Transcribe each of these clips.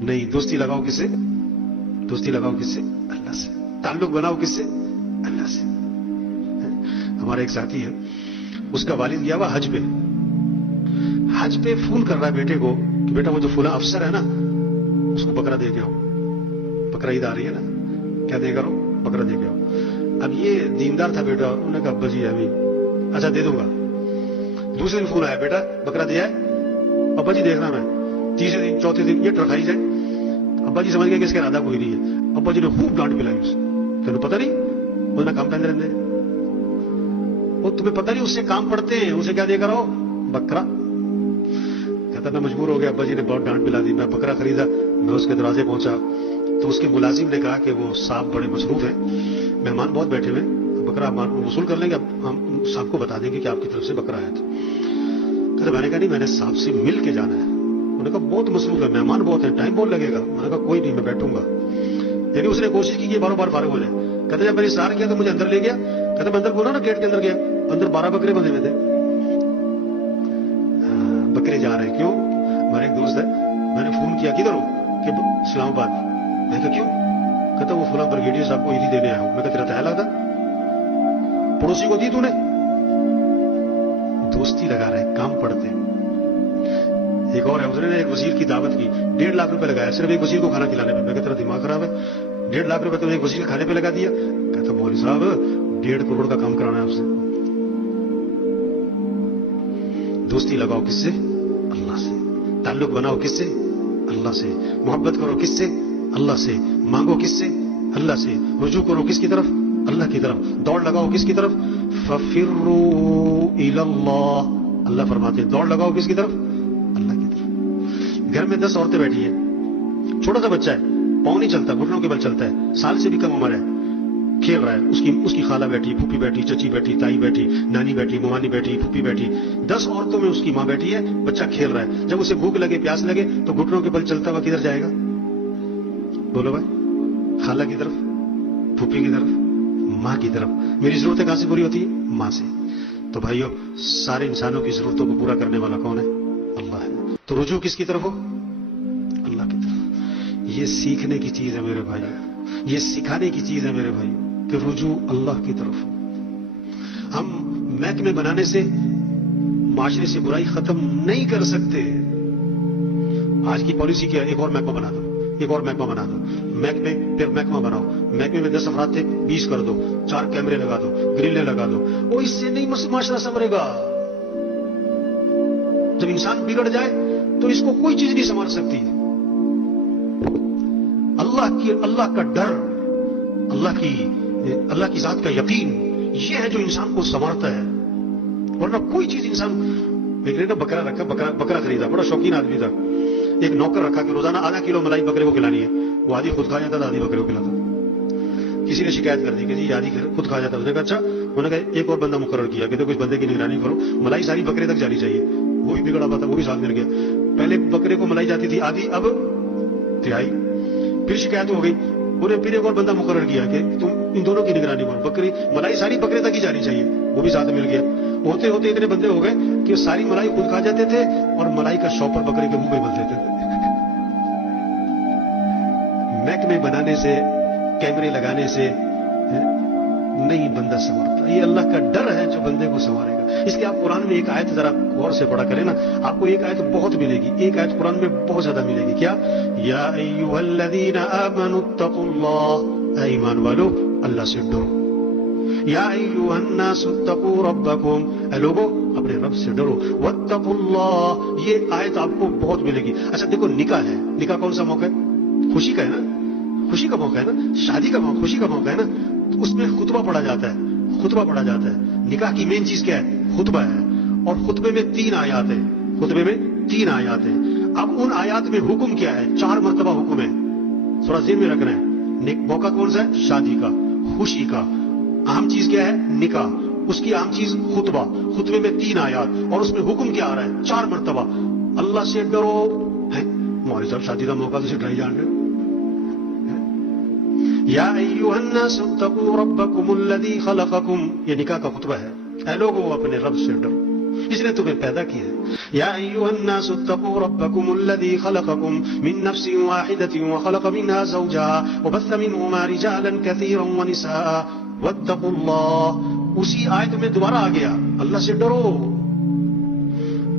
نہیں، دوستی لگاؤ کس سے؟ دوستی لگاؤ کس سے؟ اللہ سے. تعلق بناؤ کس سے؟ اللہ سے. ہمارا ایک ساتھی ہے، اس کا والد گیا ہوا حج پہ. حج پہ فون کر رہا ہے بیٹے کو کہ بیٹا وہ جو فلاں افسر ہے نا اس کو بکرا دے کے آؤ. بکرا عید آ رہی ہے نا، کیا دے کرو؟ بکرا دے کے آؤ. اب یہ دیندار تھا بیٹا، انہوں نے کہا ابا جی ابھی اچھا دے دوں گا. دوسرے دن فون آیا، بیٹا بکرا دیا ہے؟ ابا جی دیکھ رہا میں. تیسرے دن چوتھے دن یہ ٹرکھائی جائے. ابا جی سمجھ گئے کہ اس کا ارادہ کوئی نہیں ہے. ابا جی نے خوب ڈانٹ پلائی اسے. تمہیں پتہ نہیں وہ نہ کام پہن رہے، وہ تمہیں پتہ نہیں اس سے کام پڑتے ہیں، اسے کیا دے کر آؤ؟ بکرا. کہتا میں مجبور ہو گیا، ابا جی نے بہت ڈانٹ پلا دی. میں بکرا خریدا، میں اس کے دروازے پہنچا تو اس کے ملازم نے کہا کہ وہ صاحب بڑے مصروف ہیں، مہمان بہت بیٹھے ہوئے، بکرا وصول کر لیں گے، ہم صاحب کو بتا دیں گے کہ آپ کی طرف سے بکرا ہے. تو میں نے کہا نہیں، میں نے صاحب سے مل کے جانا ہے. انہوں نے کہا بہت مصروف ہے، مہمان بہت ہیں، ٹائم بہت لگے گا. میں نے کہا کوئی نہیں، میں بیٹھوں گا. یعنی اس نے کوشش کی کہ باروں بار فارغ ہو جائے. کہتے جب میں نے اصرار کیا تو مجھے اندر لے گیا. کہتے میں اندر گھوما نا، گیٹ کے اندر گیا، اندر 12 بکرے بندے ہوئے تھے. بکرے جا رہے ہیں. کیوں؟ ہمارا ایک دوست ہے، میں نے فون کیا کدھر ہو کہ اسلام آباد. میں کہا کیوں؟ کہتا وہ فلاں بریگیڈیئر صاحب کو عیدی دینے آیا ہوں. میں کہا تیرا تیا لگتا پڑوسی کو دی تو نے؟ دوستی لگا رہے، کام پڑتے. ایک اور ہے، اس نے ایک وزیر کی دعوت کی، 1.5 لاکھ روپے لگایا صرف ایک وزیر کو کھانا کھلانے میں. میں کہا تیرا دماغ خراب ہے، 1.5 لاکھ روپے تو ایک وزیر کھانے پہ لگا دیا. کہتا مولوی صاحب 1.5 کروڑ کا کام کرانا ہے آپ سے. دوستی لگاؤ کس سے؟ اللہ سے. تعلق بناؤ کس سے؟ اللہ سے. محبت کرو کس سے؟ اللہ سے. مانگو کس سے؟ اللہ سے. رجوع کرو کس کی طرف؟ اللہ کی طرف. دوڑ لگاؤ کس کی طرف؟ فَفِرُّوا إِلَى اللَّهِ. اللہ فرماتے ہیں دوڑ لگاؤ کس کی طرف؟ اللہ کی طرف. گھر میں 10 عورتیں بیٹھی ہیں، چھوٹا سا بچہ ہے، پاؤں نہیں چلتا، گھٹنوں کے بل چلتا ہے، سال سے بھی کم عمر ہے، کھیل رہا ہے. اس کی خالہ بیٹھی، پھوپھی بیٹھی، چچی بیٹھی، تائی بیٹھی، نانی بیٹھی، ممانی بیٹھی، پھوپھی بیٹھی، 10 عورتوں میں اس کی ماں بیٹھی ہے، بچہ کھیل رہا ہے. جب اسے بھوک لگے، پیاس لگے تو گھٹنوں کے بل چلتا ہوا کدھر جائے گا؟ بولو بھائی. خالہ کی طرف، پھوپھی کی طرف، ماں کی طرف. میری ضرورتیں کہاں سے پوری ہوتی ہیں؟ ماں سے. تو بھائیو، سارے انسانوں کی ضرورتوں کو پورا کرنے والا کون ہے؟ اللہ ہے. تو رجوع کس کی طرف ہو؟ اللہ کی طرف. یہ سیکھنے کی چیز ہے میرے بھائی، یہ سکھانے کی چیز ہے میرے بھائی کہ رجوع اللہ کی طرف ہو. ہم محکمے بنانے سے معاشرے سے برائی ختم نہیں کر سکتے. آج کی پالیسی کیا ہے؟ ایک اور محکمہ بنا دو، ایک اور محکمہ بنا دو. محکمے پھر محکمہ بناؤ. محکمے میں 10 افراد تھے، 20 کر دو، 4 کیمرے لگا دو، گرلیں لگا دو. وہ اس سے نہیں معاشرہ سنورے گا. جب انسان بگڑ جائے تو اس کو کوئی چیز نہیں سنبھال سکتی. اللہ کا ڈر، اللہ کی ذات کا یقین، یہ ہے جو انسان کو سنوارتا ہے. ورنہ کوئی چیز انسان. ایک نے نا بکرا رکھا، بکرا خریدا، بڑا شوقین آدمی تھا. ایک نوکر رکھا کہ روزانہ آدھا کلو ملائی بکرے کو کھلانی ہے. وہ آدھی خود کھا جاتا تھا، آدھی بکرے کو کھلاتا. کسی نے شکایت کر دی کہ جی آدھی خود کھا جاتا. اس نے کہا اچھا. انہوں نے کہا ایک اور بندہ مقرر کیا کہ کچھ بندے کی نگرانی کرو، ملائی ساری بکرے تک جانی چاہیے. وہ بھی بگڑا ہوا تھا، وہ بھی ساتھ مل گیا. پہلے بکرے کو ملائی جاتی تھی آدھی، اب تہائی. پھر شکایت ہو گئی، انہیں پھر ایک اور بندہ مقرر کیا کہ تم ان دونوں کی نگرانی کرو، بکری ملائی ساری بکرے تک ہی جانی چاہیے. وہ بھی ساتھ مل گیا. ہوتے ہوتے اتنے بندے ہو گئے کہ ساری ملائی خود کھا جاتے تھے اور ملائی کا شاپر بکرے کے منہ میں مل دیتے تھے. محکمے بنانے سے، کیمرے لگانے سے نہیں بندہ سنورتا. یہ اللہ کا ڈر ہے جو بندے کو سنوارے گا. اس لیے آپ قرآن میں ایک آیت ذرا غور سے پڑھا کریں نا، آپ کو ایک آیت بہت ملے گی. ایک آیت قرآن میں بہت زیادہ ملے گی. کیا؟ یا ایھا الذین آمنوا اتقوا اللہ. اے ایمان والو اللہ سے ڈرو. یا ایھا الناس اتقوا ربکم. اے لوگو اپنے رب سے ڈرو. واتقوا اللہ. یہ آیت آپ کو بہت ملے گی. اچھا دیکھو، نکاح ہے. نکاح کون سا موقع ہے؟ خوشی کا ہے نا، خوشی کا موقع ہے نا. شادی کا موقع، خوشی کا موقع ہے نا. تو اس میں خطبہ پڑھا جاتا ہے، خطبہ پڑھا جاتا ہے. نکاح کی مین چیز کیا ہے؟ خطبہ ہے. اور خطبے میں 3 آیات ہیں. خطبے میں 3 آیات ہیں. اب ان آیات میں حکم کیا ہے؟ 4 مرتبہ حکم ہے. تھوڑا ذہن میں رکھنا ہے. موقع کون سا ہے؟ شادی کا، خوشی کا. اہم چیز کیا ہے؟ نکاح. اس کی اہم چیز خطبہ. خطبے میں 3 آیات اور اس میں حکم کیا آ رہا ہے؟ 4 مرتبہ اللہ سے ڈرو. مولوی صاحب شادی کا موقع تو ڈرائی جان رہے. یا ایھا الناس اتقوا ربکم الذی خلقکم. یہ نکاح کا خطبہ ہے. اے لوگو اپنے رب سے ڈرو. جس نے تمہیں پیدا کیا ہے. یا ایھا الناس اتقوا ربکم الذی خلقکم من نفس واحدۃ وخلق منها زوجها وبث منهما رجالا كثيرا ونساء واتقوا اللہ. اسی آیت میں دوبارہ آ گیا اللہ سے ڈرو.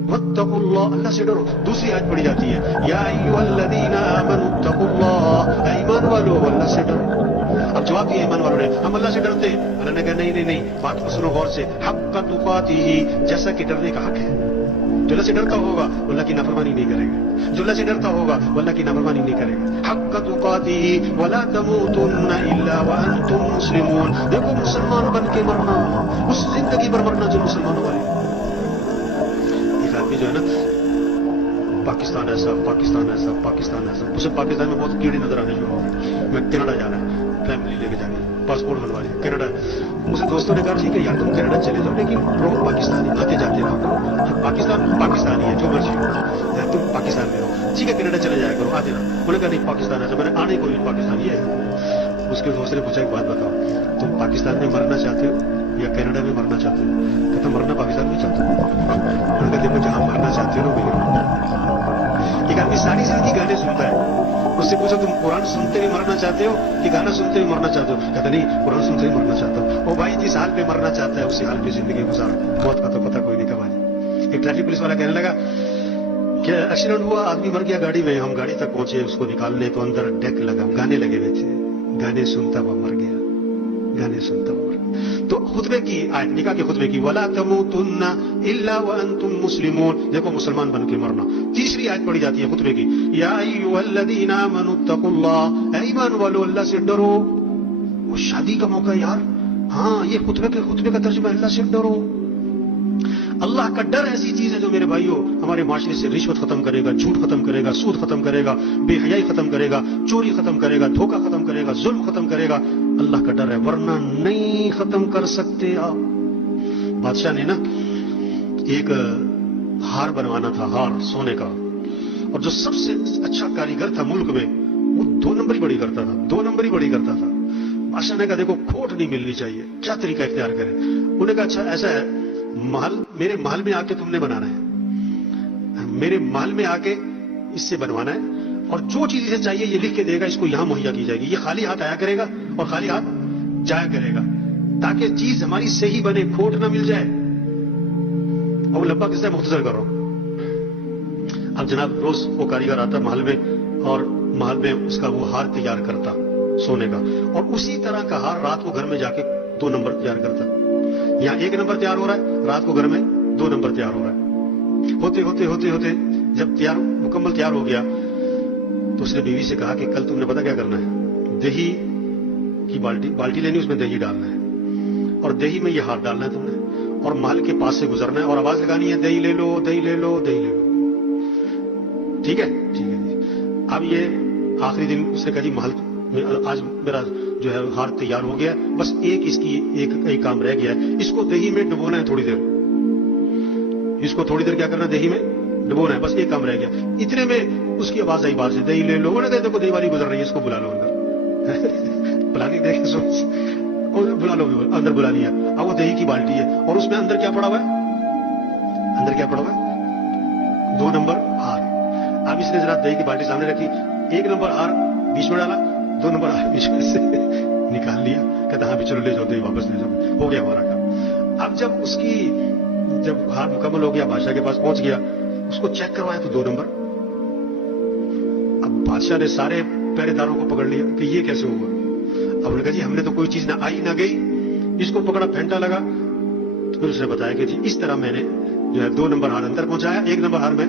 واتقوا اللہ, اللہ سے ڈرو. دوسری آیت پڑھی جاتی ہے یا ایھا الذین آمنوا اتقوا اللہ, ایمان والو اللہ سے ڈرو. اب جواب دیا ایمان والوں نے ہم اللہ سے ڈرتے ہیں. اللہ نے کہا نہیں, بات کو سنو غور سے. حق تقاتہ, جیسا کہ ڈرنے کا حق ہے. جو اللہ سے ڈرتا ہوگا وہ اللہ کی نافرمانی نہیں کرے گا. جو اللہ سے ڈرتا ہوگا وہ اللہ کی نافرمانی نہیں کرے گا. حق تقاتہ ولا تموتن الا وانتم مسلمون. دیکھو مسلمان بن کے مرنا, اس زندگی پر مرنا جو مسلمانوں والی. ایک آدمی جو ہے نا پاکستان ایسا اسے پاکستان میں بہت کیڑے نظر آنے شروع ہو گئے. میں کینیڈا جانا ہے, فیملی لے کے جانا ہے, پاسپورٹ بنوا لیا کینیڈا. مجھے دوستوں نے کہا ٹھیک ہے یار تم کینیڈا چلے جاؤ لیکن رہو پاکستانی, آتے جاتے رہو. پاکستانی ہے جو مرضی ہو, تم پاکستان میں رہو. ٹھیک ہے کینیڈا چلے جایا کرو, آتے رہو. انہوں نے کہا نہیں پاکستان ایسا, میں نے آنے کو نہیں پاکستانی ہے. اس کے دوست نے پوچھا ایک بات بتاؤ, تم پاکستان میں مرنا چاہتے ہو یا کینیڈا میں مرنا چاہتے ہو؟ کہ تم مرنا پاکستان میں چاہتے ہو. انہوں نے کہا دیکھو جہاں مرنا چاہتے ہو وہی. ایک آدمی ساری زندگی گانے سنتا ہے, اس سے پوچھو تم قرآن سنتے ہوئے مرنا چاہتے ہو کہ گانا سنتے ہوئے مرنا چاہتے ہو؟ کہتا نہیں قرآن سنتے ہوئے مرنا چاہتا ہوں. وہ بھائی جس حال پہ مرنا چاہتا ہے اسی حال پہ زندگی گزار, موت کا تو پتہ کوئی نہیں کب آ جائے. ایک ٹریفک پولیس والا کہنے لگا کہ ایکسیڈنٹ ہوا, آدمی مر گیا گاڑی میں, ہم گاڑی تک پہنچے, اس کو نکالنے تو اندر ڈیک لگا, گانے لگے ہوئے تھے, گانے سنتا ہوا مر گیا, گانے سنتا ہوا. تو خطبے کی آیت نکاح کے خطبے کی ولا تموتن الا وانتم مسلمون, دیکھو مسلمان بن کے مرنا. تیسری آیت پڑھی جاتی ہے خطبے کی یا ایھا الذین آمنوا اتقوا اللہ, ایمان والو اللہ سے ڈرو. وہ شادی کا موقع یار, ہاں یہ خطبے کا ترجمہ اللہ سے ڈرو. اللہ کا ڈر ایسی چیز ہے جو میرے بھائیوں ہمارے معاشرے سے رشوت ختم کرے گا, جھوٹ ختم کرے گا, سود ختم کرے گا, بے حیائی ختم کرے گا, چوری ختم کرے گا, دھوکہ ختم کرے گا, ظلم ختم کرے گا. اللہ کا ڈر ہے, ورنہ نہیں ختم کر سکتے آپ. بادشاہ نے نا ایک ہار بنوانا تھا, ہار سونے کا, اور جو سب سے اچھا کاریگر تھا ملک میں وہ 2 نمبر ہی بڑی کرتا تھا. بادشاہ نے کہا دیکھو کھوٹ نہیں ملنی چاہیے, کیا طریقہ اختیار کریں؟ انہوں نے کہا اچھا ایسا ہے, میرے محل میں آ کے تم نے بنانا ہے, میرے محل میں آ کے اس سے بنوانا ہے, اور جو چیز اسے چاہیے یہ لکھ کے دے گا, اس کو یہاں مہیا کی جائے گی. یہ خالی ہاتھ آیا کرے گا اور خالی ہاتھ جایا کرے گا, تاکہ چیز ہماری صحیح بنے, کھوٹ نہ مل جائے. اور لمبا قصہ مختصر کرو. اب جناب روز وہ کاریگر آتا محل میں, اور محل میں اس کا وہ ہار تیار کرتا سونے کا, اور اسی طرح کا ہار رات کو گھر میں جا کے 2 نمبر تیار کرتا. یہاں 1 نمبر تیار ہو رہا ہے, رات کو گھر میں 2 نمبر تیار ہو رہا ہے. ہوتے جب مکمل تیار ہو گیا تو اس نے بیوی سے کہا کہ کل تم نے پتا کیا کرنا ہے, دہی کی بالٹی لینی, اس میں دہی ڈالنا ہے, اور دہی میں یہ ہار ڈالنا ہے تم نے, اور محل کے پاس سے گزرنا ہے, اور آواز لگانی ہے دہی لے لو. ٹھیک ہے جی. اب یہ آخری دن اس نے کہا جی محل میں آج میرا جو ہے ہار تیار ہو گیا, بس اس کی ایک کام رہ گیا ہے, اس کو دہی میں ڈبونا ہے تھوڑی دیر. اس کو تھوڑی دیر کیا کرنا ہے, دہی میں ڈبونا ہے, بس ایک کام رہ گیا. اتنے میں اس کی آواز آئی باہر سے, دہی لے لو. انہوں نے کہا دیکھو دہی والی گزر رہی ہے, اس کو بلا لو اندر. بلانی دیکھیں بلا لو, اندر بلا لیا. اب وہ دہی کی بالٹی ہے, اور اس میں اندر کیا پڑا ہوا ہے, 2 نمبر ہار. اب اس نے ذرا دہی کی بالٹی سامنے رکھی, 1 نمبر ہار بیچ میں ڈالا, 2 نمبر ہار بیچ میں سے نکال لیا. کہتا ہاں بھی چلو لے جاؤ دہی واپس لے جاؤ, ہو گیا ہمارا کام. اب جب ہار مکمل ہو گیا, بادشاہ کے پاس پہنچ گیا, اس کو چیک کروایا تو 2 نمبر. اب بادشاہ نے سارے پہرے داروں کو پکڑ لیا کہ یہ کیسے ہوا. اب انہوں نے کہا جی ہم نے تو کوئی چیز نہ آئی نہ گئی, اس کو پکڑا پھینٹا لگا. تو پھر اس نے بتایا کہ جی اس طرح میں نے جو ہے 2 نمبر ہار اندر پہنچایا, 1 نمبر ہار میں